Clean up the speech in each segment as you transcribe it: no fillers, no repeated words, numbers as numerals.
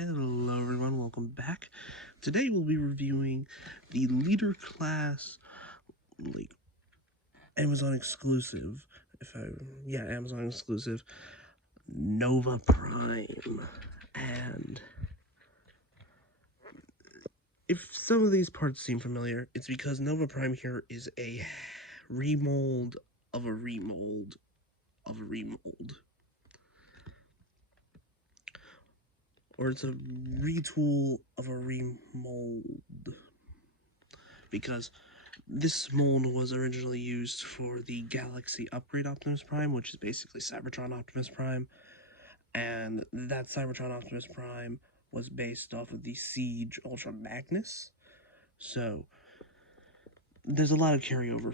Hello everyone, welcome back. Today we'll be reviewing the leader class, like, Amazon exclusive, Amazon exclusive, Nova Prime. And if some of these parts seem familiar, it's because Nova Prime here is a remold of a remold of a remold. Or it's a retool of a remold. Because this mold was originally used for the Galaxy Upgrade Optimus Prime, which is basically Cybertron Optimus Prime. And that Cybertron Optimus Prime was based off of the Siege Ultra Magnus. So there's a lot of carryover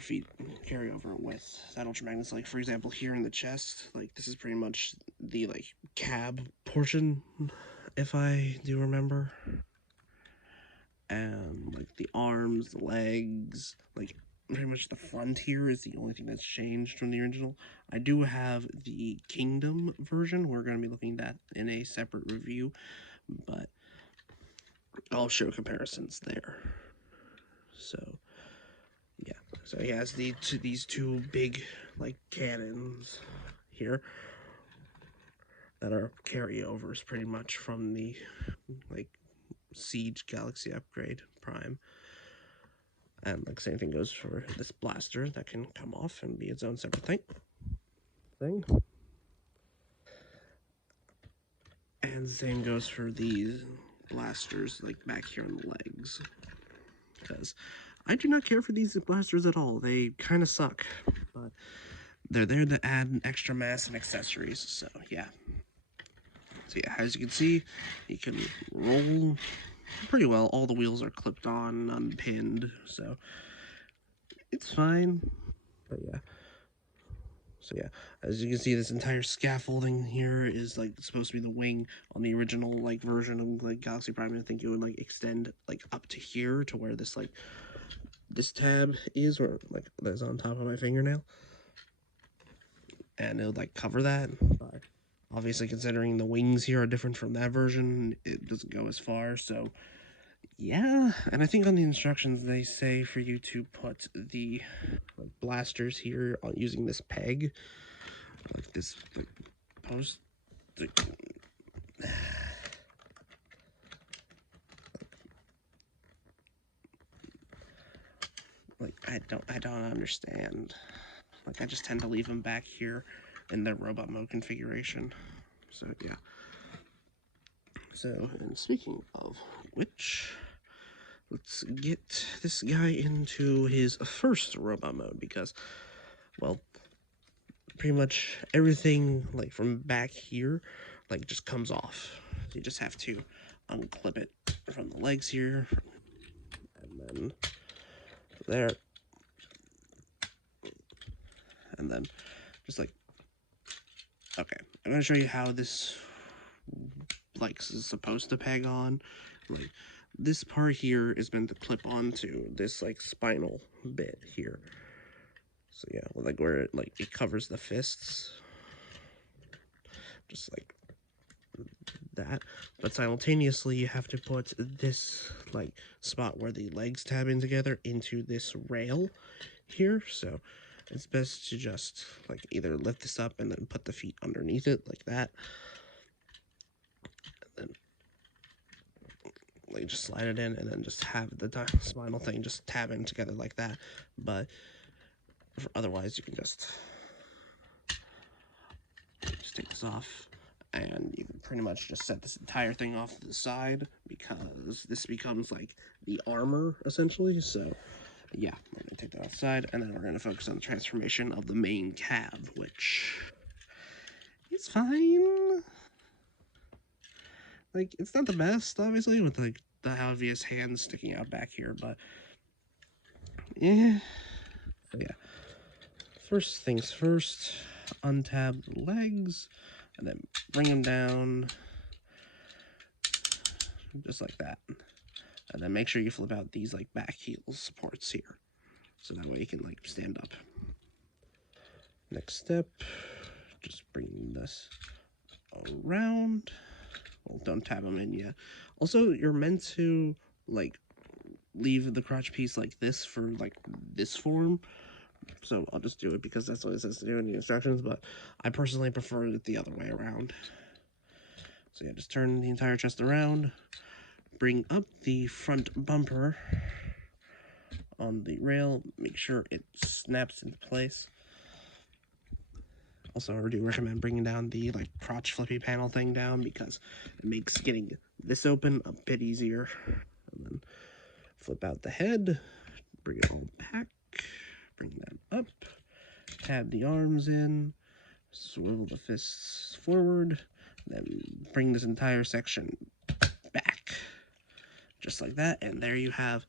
with that Ultra Magnus. Like, for example, here in the chest, like, this is pretty much the, like, cab portion, if I do remember. And, like, the arms, the legs, like, pretty much the front here is the only thing that's changed from the original. I do have the Kingdom version. We're going to be looking at that in a separate review, but I'll show comparisons there. So, yeah. So he has these two big, like, cannons here that are carryovers pretty much from the, like, Siege Galaxy Upgrade Prime. And, like, same thing goes for this blaster that can come off and be its own separate thing. And same goes for these blasters, like, back here on the legs. Because I do not care for these blasters at all. They kind of suck. But they're there to add extra mass and accessories, so yeah. So yeah, as you can see, you can roll pretty well. All the wheels are clipped on, unpinned, so it's fine. But yeah. So yeah, as you can see, this entire scaffolding here is, like, supposed to be the wing. On the original, like, version of, like, Galaxy Prime, I think it would, like, extend, like, up to here to where this, like, this tab is, or, like, that's on top of my fingernail. And it would, like, cover that. But obviously, considering the wings here are different from that version, it doesn't go as far, so yeah. And I think on the instructions they say for you to put the, like, blasters here using this peg, like this post. Like, I don't understand. Like, I just tend to leave them back here in their robot mode configuration. So yeah. So, and speaking of which, let's get this guy into his first robot mode, because, well, pretty much everything, like, from back here, like, just comes off. So you just have to unclip it from the legs here, and then there, and then just, like, okay, I'm gonna show you how this, like, is supposed to peg on. Like, this part here is meant to clip onto this, like, spinal bit here. So yeah, well, like, where it, like, it covers the fists, just like that. But simultaneously, you have to put this, like, spot where the legs tab in together into this rail here. So it's best to just, like, either lift this up and then put the feet underneath it like that, and then, like, just slide it in, and then just have the spinal thing just tab in together like that. But otherwise, you can just take this off, and you can pretty much just set this entire thing off to the side, because this becomes, like, the armor, essentially. So yeah, we're going to take that off the side, and then we're going to focus on the transformation of the main cab, which is fine. Like, it's not the best, obviously, with, like, the obvious hands sticking out back here, but yeah. Yeah. First things first, untab the legs, and then bring them down, just like that. And then make sure you flip out these, like, back heel supports here, so that way you can, like, stand up. Next step, just bring this around Well, don't tab them in yet. Also, you're meant to, like, leave the crotch piece like this for, like, this form. So I'll just do it because that's what it says to do in the instructions, but I personally prefer it the other way around. So yeah, just turn the entire chest around, bring up the front bumper on the rail, make sure it snaps into place. Also, I do recommend bringing down the like crotch flippy panel thing down because it makes getting this open a bit easier. And then flip out the head, bring it all back, bring that up, tab the arms in, swivel the fists forward, then bring this entire section back, just like that, and there you have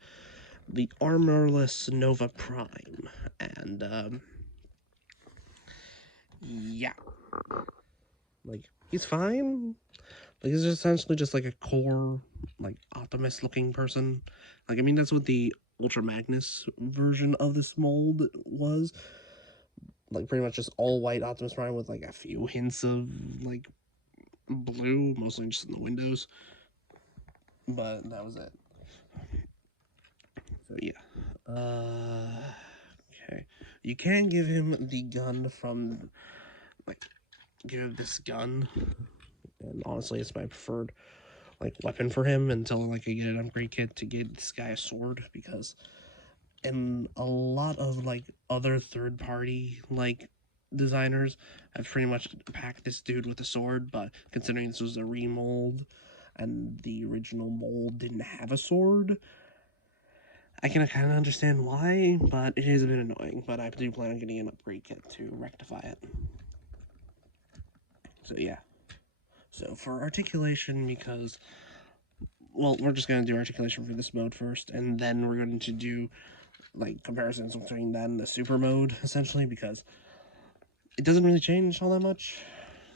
the armorless Nova Prime. And yeah, like he's fine. Like he's essentially just like a core, like Optimus looking person. Like I mean that's what the Ultra Magnus version of this mold was. Like pretty much just all white Optimus Prime with like a few hints of like blue, mostly just in the windows. But that was it. So yeah. Okay. You can give him the gun from, like, give him this gun. And honestly, it's my preferred, like, weapon for him until, like, I get an upgrade kit to get this guy a sword. Because in a lot of, like, other third-party, like, designers have pretty much packed this dude with a sword. But considering this was a remold and the original mold didn't have a sword, I can kind of understand why, but it is a bit annoying. But I do plan on getting an upgrade kit to rectify it. So yeah. So for articulation, because, well, we're just going to do articulation for this mode first, and then we're going to do, like, comparisons between that and the super mode, essentially, because it doesn't really change all that much.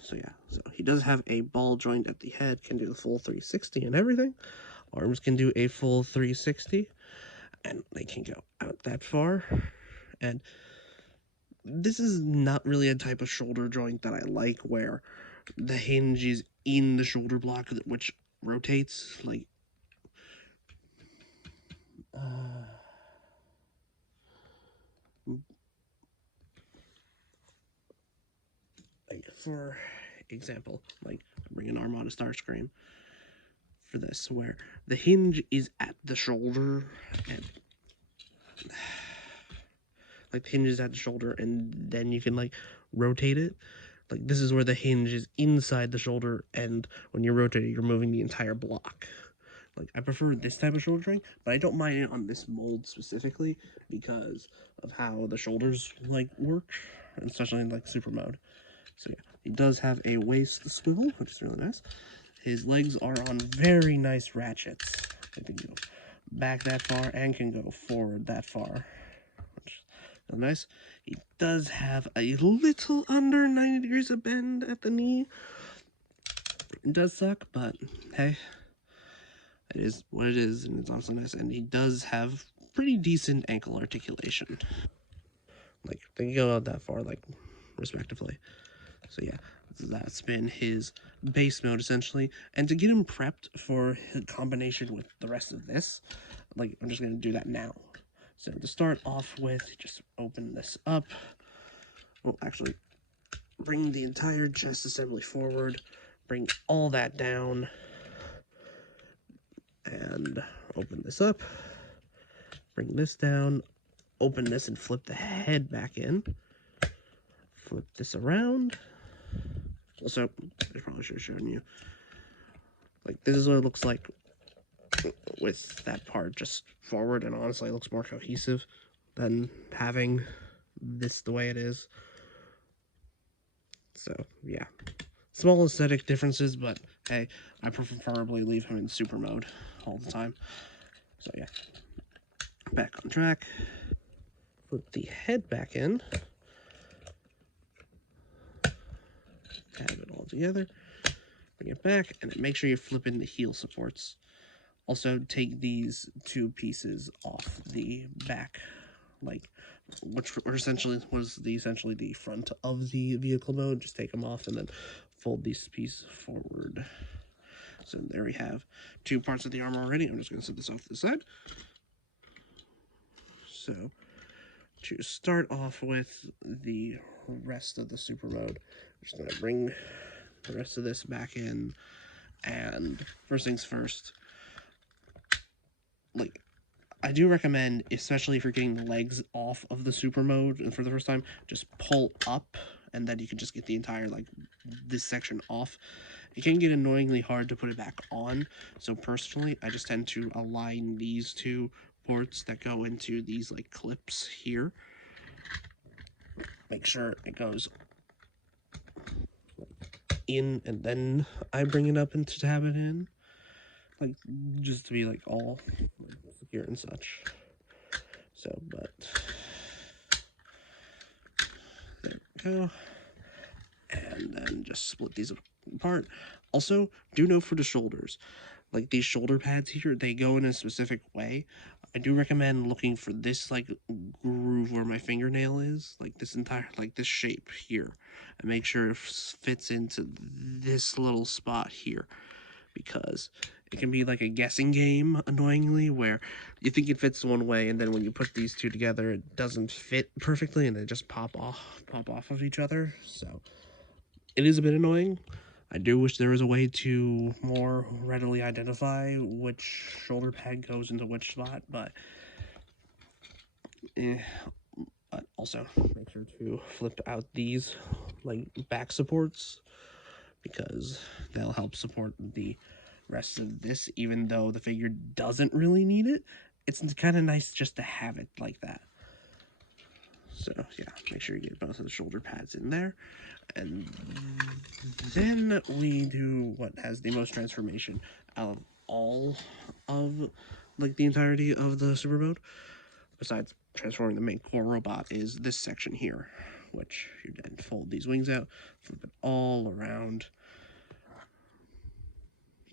So yeah, so he does have a ball joint at the head, can do the full 360 and everything. Arms can do a full 360, and they can go out that far. And this is not really a type of shoulder joint that I like, where the hinge is in the shoulder block, which rotates. Like for example, like bring an Armada Starscream for this, where the hinge is at the shoulder, and like the hinge is at the shoulder, and then you can like rotate it. Like this is where the hinge is inside the shoulder, and when you rotate it, you're moving the entire block. Like I prefer this type of shoulder joint, but I don't mind it on this mold specifically because of how the shoulders like work, especially in like super mode. So yeah, he does have a waist swivel, which is really nice. His legs are on very nice ratchets. They can go back that far and can go forward that far, which is really nice. He does have a little under 90 degrees of bend at the knee. It does suck, but hey, it is what it is, and it's also nice. And he does have pretty decent ankle articulation. Like they can go out that far, like respectively. So yeah, that's been his base mode essentially. And to get him prepped for his combination with the rest of this, like I'm just gonna do that now. So to start off with, just open this up. Well, actually, bring the entire chest assembly forward. Bring all that down. And open this up. Bring this down. Open this and flip the head back in. Flip this around. Also, I probably should have shown you. Like, this is what it looks like with that part just forward, and honestly, it looks more cohesive than having this the way it is. So, yeah. Small aesthetic differences, but hey, I preferably leave him in super mode all the time. So, yeah. Back on track. Put the head back in. Tab it all together. Bring it back, and then make sure you flip in the heel supports. Also, take these two pieces off the back, like, which were essentially was essentially the front of the vehicle mode. Just take them off and then fold these pieces forward. So there we have 2 parts of the armor already. I'm just going to set this off to the side. So to start off with the rest of the super mode, I'm just going to bring the rest of this back in. And first things first, like, I do recommend, especially if you're getting the legs off of the super mode and for the first time, just pull up, and then you can just get the entire, like, this section off. It can get annoyingly hard to put it back on, so personally, I just tend to align these 2 ports that go into these, like, clips here. Make sure it goes in, and then I bring it up and tab it in, like, just to be, like, all secure and such. So, but there we go. And then just split these apart. Also, do note for the shoulders, like these shoulder pads here, they go in a specific way. I do recommend looking for this, like, groove where my fingernail is, like this entire, like this shape here, and make sure it fits into this little spot here, because it can be like a guessing game, annoyingly, where you think it fits one way, and then when you put these 2 together, it doesn't fit perfectly, and they just pop off of each other. So it is a bit annoying. I do wish there was a way to more readily identify which shoulder pad goes into which spot, but also make sure to flip out these, like, back supports, because they'll help support the rest of this, even though the figure doesn't really need it. It's kind of nice just to have it like that. So yeah, make sure you get both of the shoulder pads in there. And then we do what has the most transformation out of all of, like, the entirety of the super mode, besides transforming the main core robot, is this section here, which you then fold these wings out, flip it all around,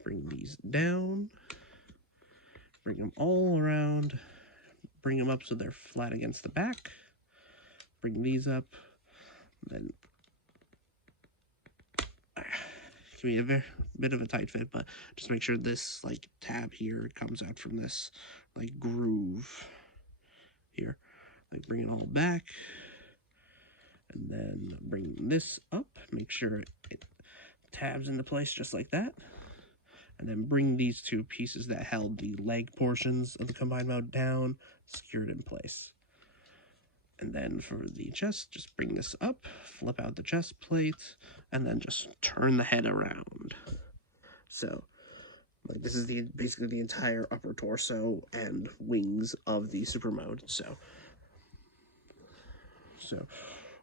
bring these down, bring them all around, bring them up so they're flat against the back, bring these up, then can be a bit of a tight fit, but just make sure this, like, tab here comes out from this, like, groove here. Like, bring it all back, and then bring this up, make sure it tabs into place just like that, and then bring these 2 pieces that held the leg portions of the combined mode down, secured in place. And then for the chest, just bring this up, flip out the chest plate, and then just turn the head around. So, like, this is basically the entire upper torso and wings of the super mode. So,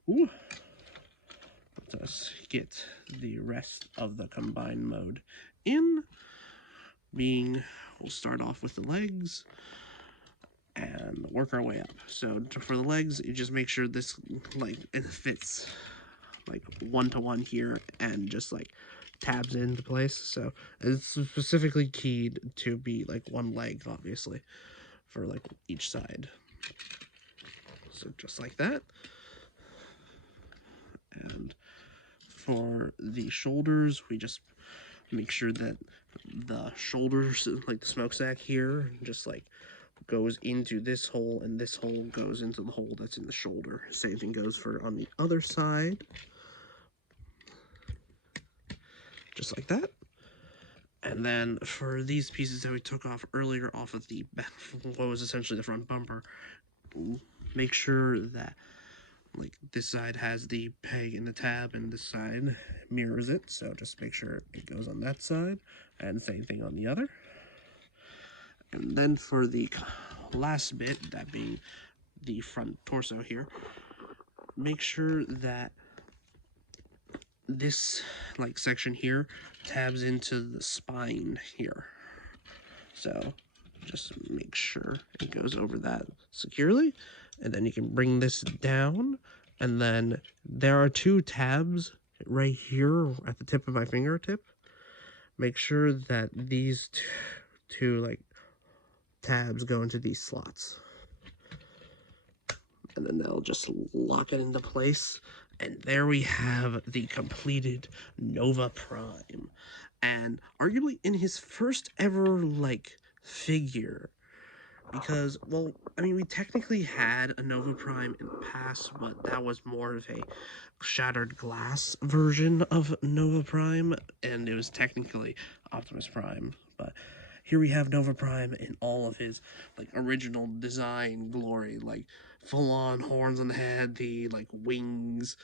ooh, let us get the rest of the combined mode in. We'll start off with the legs and work our way up. So for the legs, you just make sure this, like, it fits, like, 1-to-1 here, and just, like, tabs into place. So it's specifically keyed to be, like, 1 leg, obviously, for, like, each side. So just like that. And for the shoulders, we just make sure that the shoulders, like the smokestack here, just, like, goes into this hole, and this hole goes into the hole that's in the shoulder. Same thing goes for on the other side. Just like that. And then for these pieces that we took off earlier off of the, what was essentially the front bumper, make sure that, like, this side has the peg and the tab, and this side mirrors it, so just make sure it goes on that side, and same thing on the other. And then for the last bit, that being the front torso here, make sure that this, like, section here tabs into the spine here. So just make sure it goes over that securely, and then you can bring this down, and then there are 2 tabs right here at the tip of my fingertip. Make sure that these two, like, tabs go into these slots, and then they'll just lock it into place. And there we have the completed Nova Prime. and arguably in his first ever like figure. Because, well, I mean, we technically had a Nova Prime in the past, but that was more of a shattered glass version of Nova Prime, and it was technically Optimus Prime. But here we have Nova Prime in all of his like original design glory, like full on horns on the head, the like wings,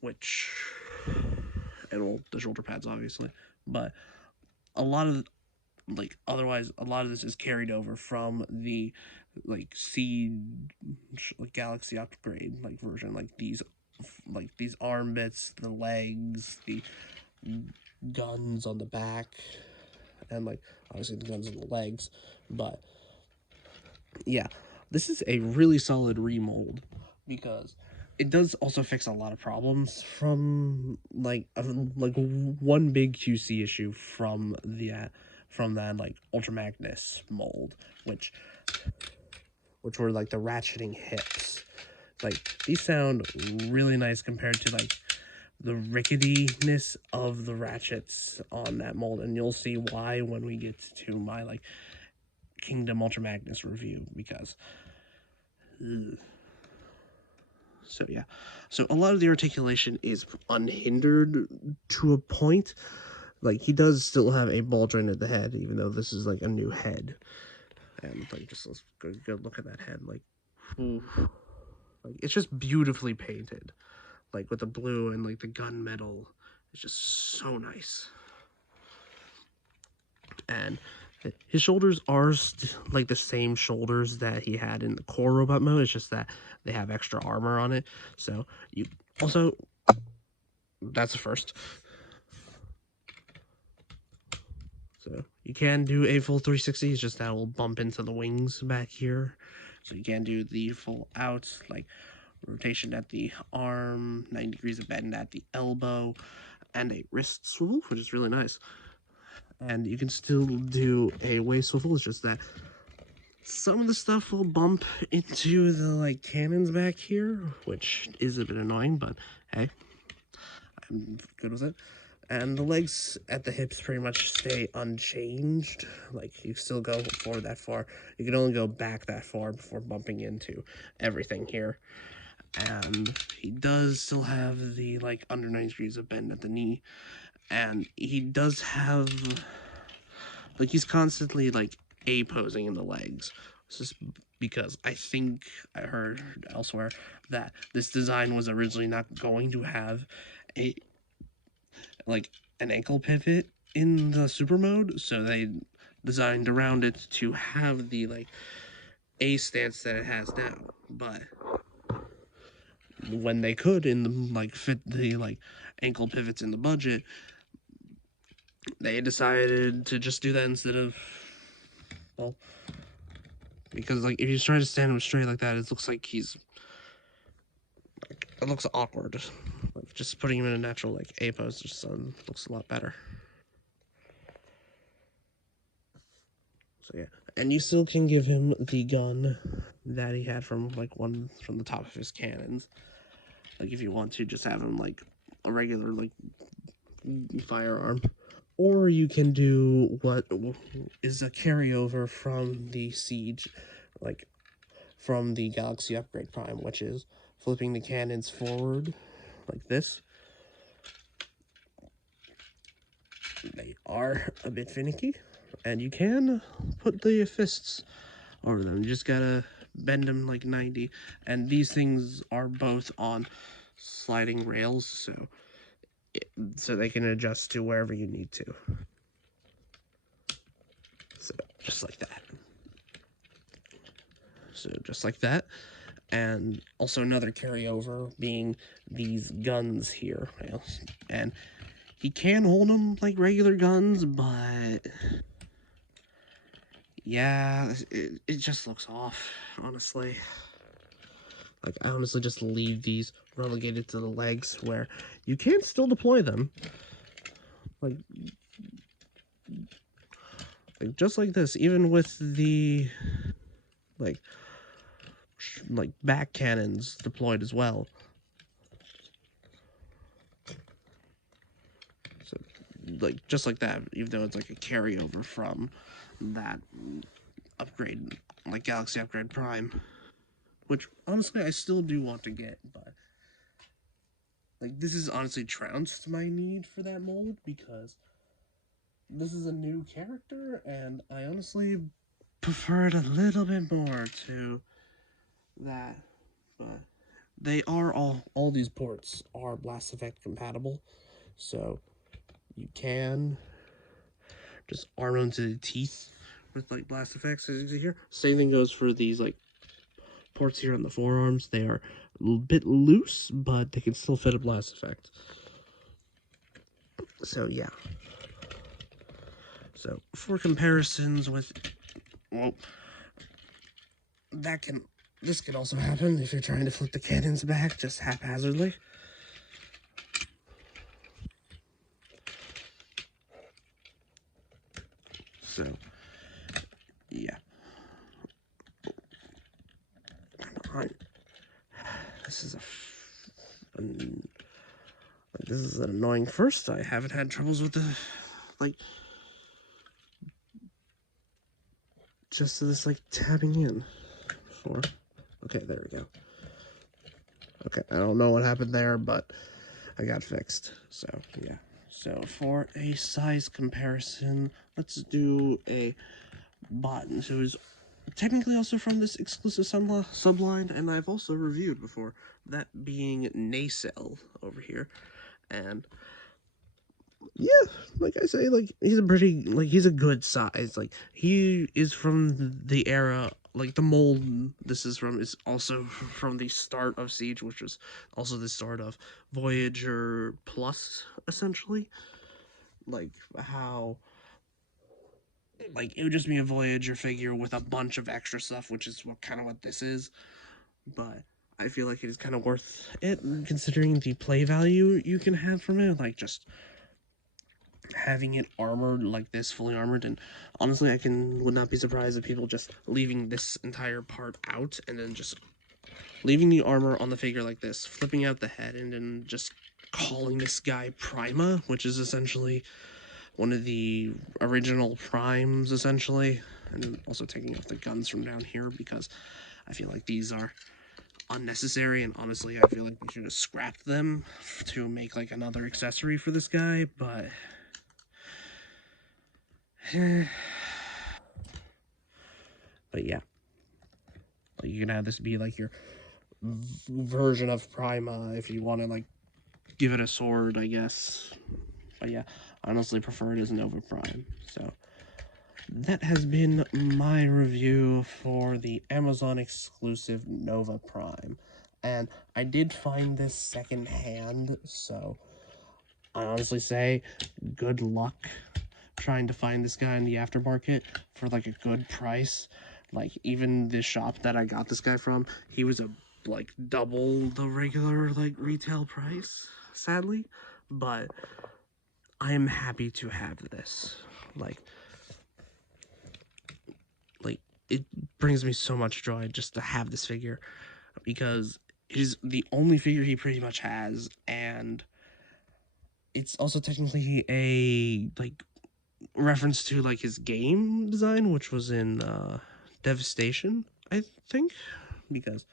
which, and well, the shoulder pads obviously, but a lot of like otherwise a lot of this is carried over from the like seed like galaxy upgrade like version, like these arm bits, the legs, the guns on the back, and like obviously the guns on the legs. But yeah, this is a really solid remold because it does also fix a lot of problems from like one big QC issue from that like Ultra Magnus mold, which were like the ratcheting hips. Like these sound really nice compared to like the ricketyness of the ratchets on that mold, and you'll see why when we get to my like Kingdom Ultra Magnus review, because so yeah, so a lot of the articulation is unhindered to a point. Like he does still have a ball joint at the head, even though this is like a new head, and like just let's go look at that head. Like it's just beautifully painted, like with the blue and like the gunmetal. It's just so nice. And his shoulders are like the same shoulders that he had in the core robot mode. It's just that they have extra armor on it. So you also, that's the first. So you can do a full 360. It's just that will bump into the wings back here. So you can do the full out, like rotation at the arm, 90 degrees of bend at the elbow, and a wrist swivel, which is really nice. And you can still do a waist swivel. It's just that some of the stuff will bump into the like cannons back here, which is a bit annoying, but hey, I'm good with it. And the legs at the hips pretty much stay unchanged. Like you still go forward that far. You can only go back that far before bumping into everything here. And he does still have the like under 90 degrees of bend at the knee. And he does have like he's constantly like A posing in the legs. It's just because I think I heard elsewhere that this design was originally not going to have a like an ankle pivot in the super mode, so they designed around it to have the like A stance that it has now. But when they could in the like fit the like ankle pivots in the budget, they decided to just do that instead of, well, because like if you try to stand him straight like that, it looks like he's like, it looks awkward. Like just putting him in a natural like A pose just looks a lot better. So yeah, and you still can give him the gun that he had from like one from the top of his cannons. Like if you want to just have him like a regular like firearm, or you can do what is a carryover from the Siege, like from the Galaxy Upgrade Prime, which is flipping the cannons forward like this. They are a bit finicky, and you can put the fists over them. You just gotta bend them like 90, and these things are both on sliding rails, so they can adjust to wherever you need to. So just like that. So just like that. And also another carryover being these guns here. And he can hold them like regular guns, but yeah, it just looks off, honestly. Like, I honestly just leave these relegated to the legs where you can still deploy them. Like just like this, even with the like back cannons deployed as well. So like just like that, even though it's like a carryover from that upgrade, like Galaxy Upgrade Prime, which honestly I still do want to get, but like this is honestly trounced my need for that mold because this is a new character, and I honestly prefer it a little bit more to that. But they are all these ports are Blast Effect compatible, so you can just arm them to the teeth with like blast effects, as you see here. Same thing goes for these like ports here on the forearms. They are a bit loose, but they can still fit a blast effect. So yeah. So for comparisons with, well, this can also happen if you're trying to flip the cannons back just haphazardly. So yeah. Alright. This is this is an annoying first. I haven't had troubles with the, like, just this, like, tabbing in before. Okay, there we go. Okay, I don't know what happened there, but I got fixed. So, yeah. So, for a size comparison, let's do a Botan, who's technically also from this exclusive subline, and I've also reviewed before, that being NACELLE over here. And yeah, like I say, like he's a pretty, like he's a good size. Like he is from the era, like the mold this is from is also from the start of Siege, which was also the start of Voyager Plus, essentially. Like how, like it would just be a Voyager figure with a bunch of extra stuff, which is what kind of what this is. But I feel like it is kind of worth it considering the play value you can have from it. Like just having it armored like this, fully armored, and honestly I would not be surprised if people just leaving this entire part out and then just leaving the armor on the figure like this, flipping out the head, and then just calling this guy Prima, which is essentially one of the original primes, essentially, and also taking off the guns from down here because I feel like these are unnecessary, and honestly I feel like we should have scrapped them to make like another accessory for this guy, but but yeah, like you can have this be like your version of Prima if you want to like give it a sword, I guess. But yeah, I honestly prefer it as Nova Prime. So that has been my review for the Amazon exclusive Nova Prime. And I did find this secondhand, so I honestly say good luck trying to find this guy in the aftermarket for like a good price. Like even the shop that I got this guy from, he was a like double the regular like retail price, sadly. But I am happy to have this. Like it brings me so much joy just to have this figure because it is the only figure he pretty much has, and it's also technically a like reference to like his game design, which was in Devastation, I think, because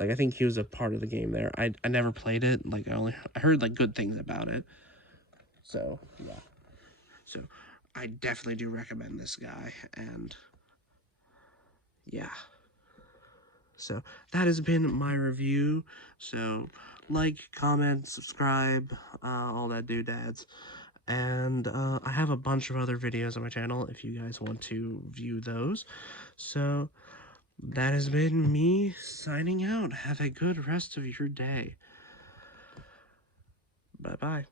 like I think he was a part of the game there. I never played it. Like I heard like good things about it. So yeah. So I definitely do recommend this guy, and yeah. So that has been my review. So like, comment, subscribe, all that doodads. And I have a bunch of other videos on my channel if you guys want to view those. So that has been me signing out. Have a good rest of your day. Bye-bye.